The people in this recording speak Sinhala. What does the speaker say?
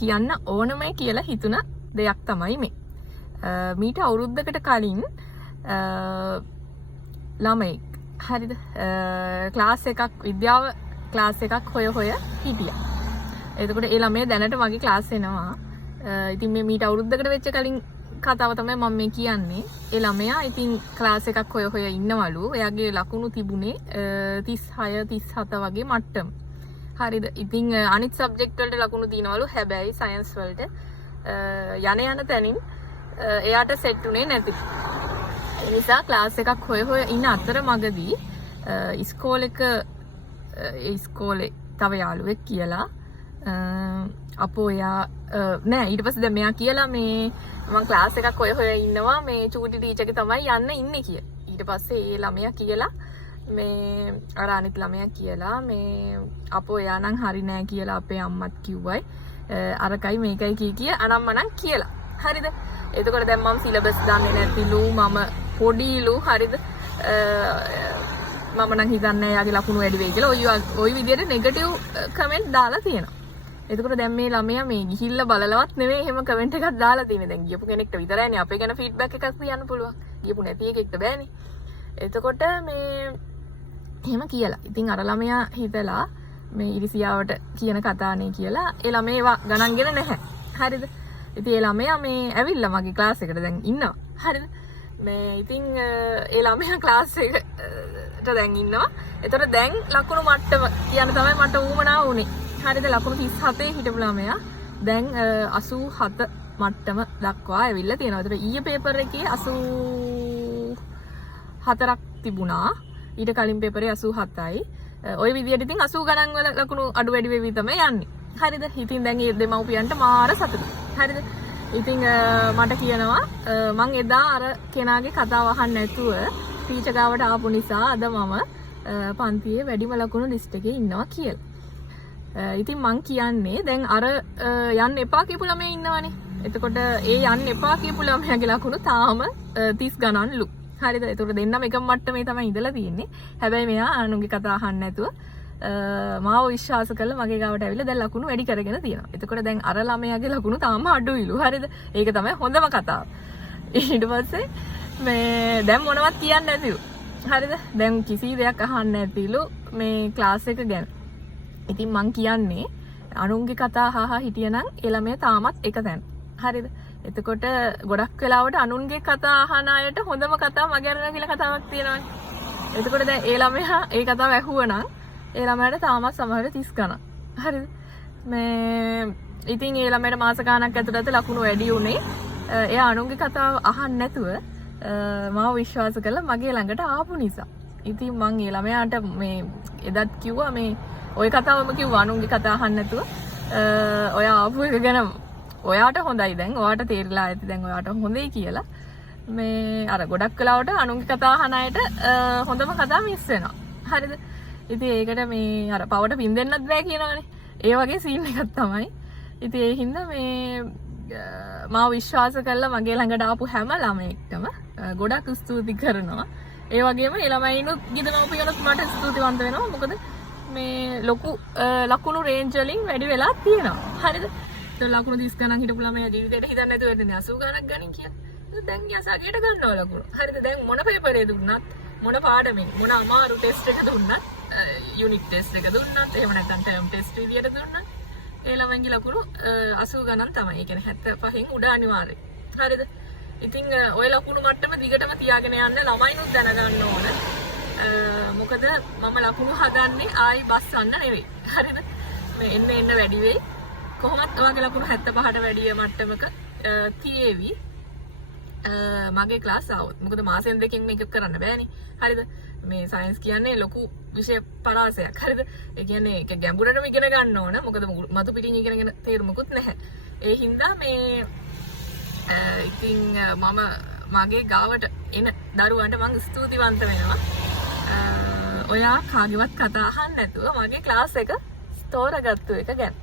කියන්න ඕනමයි කියලා හිතුණ දෙයක් තමයි මේ. මීට අවුරුද්දකට කලින් ළමයි හරිද ක්ලාස් එකක් විද්‍යාව ක්ලාස් එකක් හොය හිටියා. එතකොට ඒ ළමයා දැනට මගේ ක්ලාස් එනවා. ඉතින් මේ මීට අවුරුද්දකට වෙච්ච කලින් කතාව තමයි මම මේ කියන්නේ. ඒ ළමයා ඉතින් ක්ලාස් එකක් හොය ඉන්නවලු. එයාගේ ලකුණු තිබුණේ 36 37 වගේ මට්ටම. හරිද? ඉතින් අනිත් සබ්ජෙක්ට් වලට ලකුණු දිනවලු. හැබැයි සයන්ස් වලට යන තැනින් එයාට සෙට් උනේ නැති. ඒ නිසා ක්ලාස් එකක් හොය ඉන්න අතර මගදී ඉස්කෝලේ තව යාළුවෙක් කියලා අපෝ එයා නෑ ඊට පස්සේ දැන් මෙයා කියලා මේ මම ක්ලාස් එකක් හොය ඉන්නවා මේ චූටි ටීචර්ගේ තමයි යන්න ඉන්නේ කියලා. ඊට පස්සේ ඒ ළමයා කියලා මේ අර අනිත් ළමයා කියලා මේ අපෝ එයා නම් හරි නෑ කියලා අපේ අම්මත් කිව්වයි. අරකයි මේකයි කිය අනම්මනම් කියලා. හරිද? එතකොට දැන් මම සිලබස් දන්නේ නැතිලු මම පොඩිලු හරිද? මම නම් හිතන්නේ එයාගේ ලකුණු වැඩි වෙයි කියලා. ওই විදිහට නෙගටිව් කමෙන්ට් දාලා තියෙනවා. එතකොට දැන් මේ ළමයා මේ ගිහිල්ලා බලලවත් නෙවෙයි එහෙම කමෙන්ට් එකක් දාලා තියෙන්නේ. දැන් ගියපු කෙනෙක්ට විතරයිනේ අපේ ගැන ෆීඩ්බැක් එකක් කියන්න පුළුවන්. ගියපු නැති එකෙක්ට බෑනේ. එතකොට මේ එහෙම කියලා. ඉතින් අර ළමයා හිතලා මේ ඉරිසියාවට කියන කතානේ කියලා ඒ ළමයා ඒවා ගණන්ගෙන නැහැ. හරිද? ඉතින් ඒ ළමයා මේ ඇවිල්ලා මගේ ක්ලාස් එකට දැන් ඉන්නවා. හරිද? මේ ඉතින් ඒ ළමයා ක්ලාස් එකට දැන් ඉන්නවා. ඒතර දැන් ලකුණු මට්ටම කියන තමයි මට ඌමනා වුනේ. හරිද? ලකුණු 37 හිටපු ළමයා දැන් 87 මට්ටම දක්වා ඇවිල්ලා තියෙනවා. ඒතර ඊයේ පේපර් එකේ 84ක් තිබුණා. ඊට කලින් පේපරේ 87යි. ওই විදියට ඉතින් 80 ගණන් වල ලකුණු අඩු වැඩි වෙවි තමයි යන්නේ. හරිද? ඉතින් දැන් මේ දෙමව්පියන්ට මාර සතුටුයි. හරිද? ඉතින් මට කියනවා මං එදා අර කෙනාගේ කතාව අහන්න නැතුව ටීචර් ගාවට ආපු නිසා අද මම පන්තියේ වැඩිම ලකුණු ලිස්ට් එකේ ඉන්නවා කියලා. ඉතින් මං කියන්නේ දැන් අර යන්න එපා කියපු ළමයා ඉන්නවනේ. එතකොට ඒ යන්න එපා කියපු ළමයාගේ ලකුණු තාම 30 ගණන්ලු. හරිද? එතකොට දෙන්නම එකම මට්ටමේ තමයි ඉඳලා තියෙන්නේ. හැබැයි මෙයා අනුන්ගේ කතා අහන්න නැතුව මාව විශ්වාස කරලා මගේ ගාවට ඇවිල්ලා දැන් ලකුණු වැඩි කරගෙන තියෙනවා. එතකොට දැන් අර ළමයාගේ ලකුණු තාම අඩුයිලු. හරිද? ඒක තමයි හොඳම කතාව. ඊට පස්සේ මේ දැන් මොනවත් කියන්නේ නැතිලු. හරිද? දැන් කිසි දෙයක් අහන්න නැතිලු මේ ක්ලාස් එක ගැන. ඉතින් මං කියන්නේ අනුන්ගේ කතා අහා හිටියනම් ඒ ළමයා තාමත් එක තැන. හරිද? එතකොට ගොඩක් වෙලාවට අනුන්ගේ කතා අහන අයට හොඳම කතාව මගේ අරගෙන කියලා කතාවක් තියෙනවානේ. එතකොට දැන් ඒ ළමයා ඒ කතාව ඇහුවනම් ඒ ළමයාට තාමත් සමහර 30 ගණන්. හරිද? මේ ඉතින් ඒ ළමයාට මාස ගාණක් ඇතුළත ලකුණු වැඩි උනේ එයා අනුන්ගේ කතාව අහන්න නැතුව මාව විශ්වාස කරලා මගේ ළඟට ආපු නිසා. ඉතින් මං ඒ ළමයාට මේ එදත් කිව්වා මේ ওই කතාවම කිව්වා අනුන්ගේ කතා අහන්න නැතුව ඔයා ආපු එක ගැන ඔයාට හොඳයි දැන් ඔයාට තේරිලා ඇති දැන් ඔයාට හොඳයි කියලා. මේ අර ගොඩක් වෙලාවට අනුන්ගේ කතා අහන අයට හොඳම කතා මිස් වෙනවා. හරිද? ඉතින් ඒකට මේ අර පවට පින් දෙන්නත් බෑ කියනවනේ. ඒ වගේ සීන් එකක් තමයි. ඉතින් ඒ හින්දා මේ මාව විශ්වාස කරලා මගේ ළඟට ආපු හැම ළමයෙක්ටම ගොඩක් ස්තුති කරනවා. ඒ වගේම ඒ ළමයිනුත් ගිදමව්පියනුත් මට ස්තුතිවන්ත වෙනවා. මොකද මේ ලොකු ලකුණු රේන්ජ් වලින් වැඩි වෙලා තියෙනවා. හරිද? ඒක ලකුණු 30 ගණන් හිටපු ළමයා ජීවිතේට හිතන්නේ නැතුව ඉන්නේ 80 ගණක් ගණන් කියලා. දැන් යසගේට ගන්නවා ලකුණු. හරිද? දැන් මොන පේපරේ දුන්නත් මොන පාඩමේ මොන අමාරු ටෙස්ට් එක දුන්නත් යුනිට් ටෙස්ට් එක දුන්නත් එහෙම නැත්නම් ටර්ම් ටෙස්ට් විදියට දුන්නත් ඒ ළමයින්ගේ ලකුණු 80 ගණන් තමයි. ඒ කියන්නේ 75න් උඩ අනිවාර්යයි. හරිද? ඉතින් ඔය ලකුණු මට්ටම දිගටම තියාගෙන යන්න ළමයිනුත් දැනගන්න ඕන. මොකද මම ලකුණු හදන්නේ ආයි බස්සන්න නෙවෙයි. හරිද? මේ එන්න වැඩි වෙයි. කොහොමත් ඔයගේ ලකුණු 75ට වැඩි මට්ටමක තියේවි. මගේ ක්ලාස් ආවොත්. මොකද මාසෙන් දෙකකින් මේක කරන්න බෑනේ. හරිද? මේ සයන්ස් කියන්නේ ලොකු විෂය පරාසයක්. හරිද? ඒ කියන්නේ ඒක ගැඹුරටම ඉගෙන ගන්න ඕන. මොකද මතු පිටින් ඉගෙනගෙන තේරුමකුත් නැහැ. ඒ හින්දා මේ ඉතින් මම මගේ ගාවට එන දරුවන්ට මම ස්තුතිවන්ත වෙනවා. ඔයා කාගේවත් කතා අහන්න නැතුව මගේ ක්ලාස් එක තෝරගත්තු එක ගැන.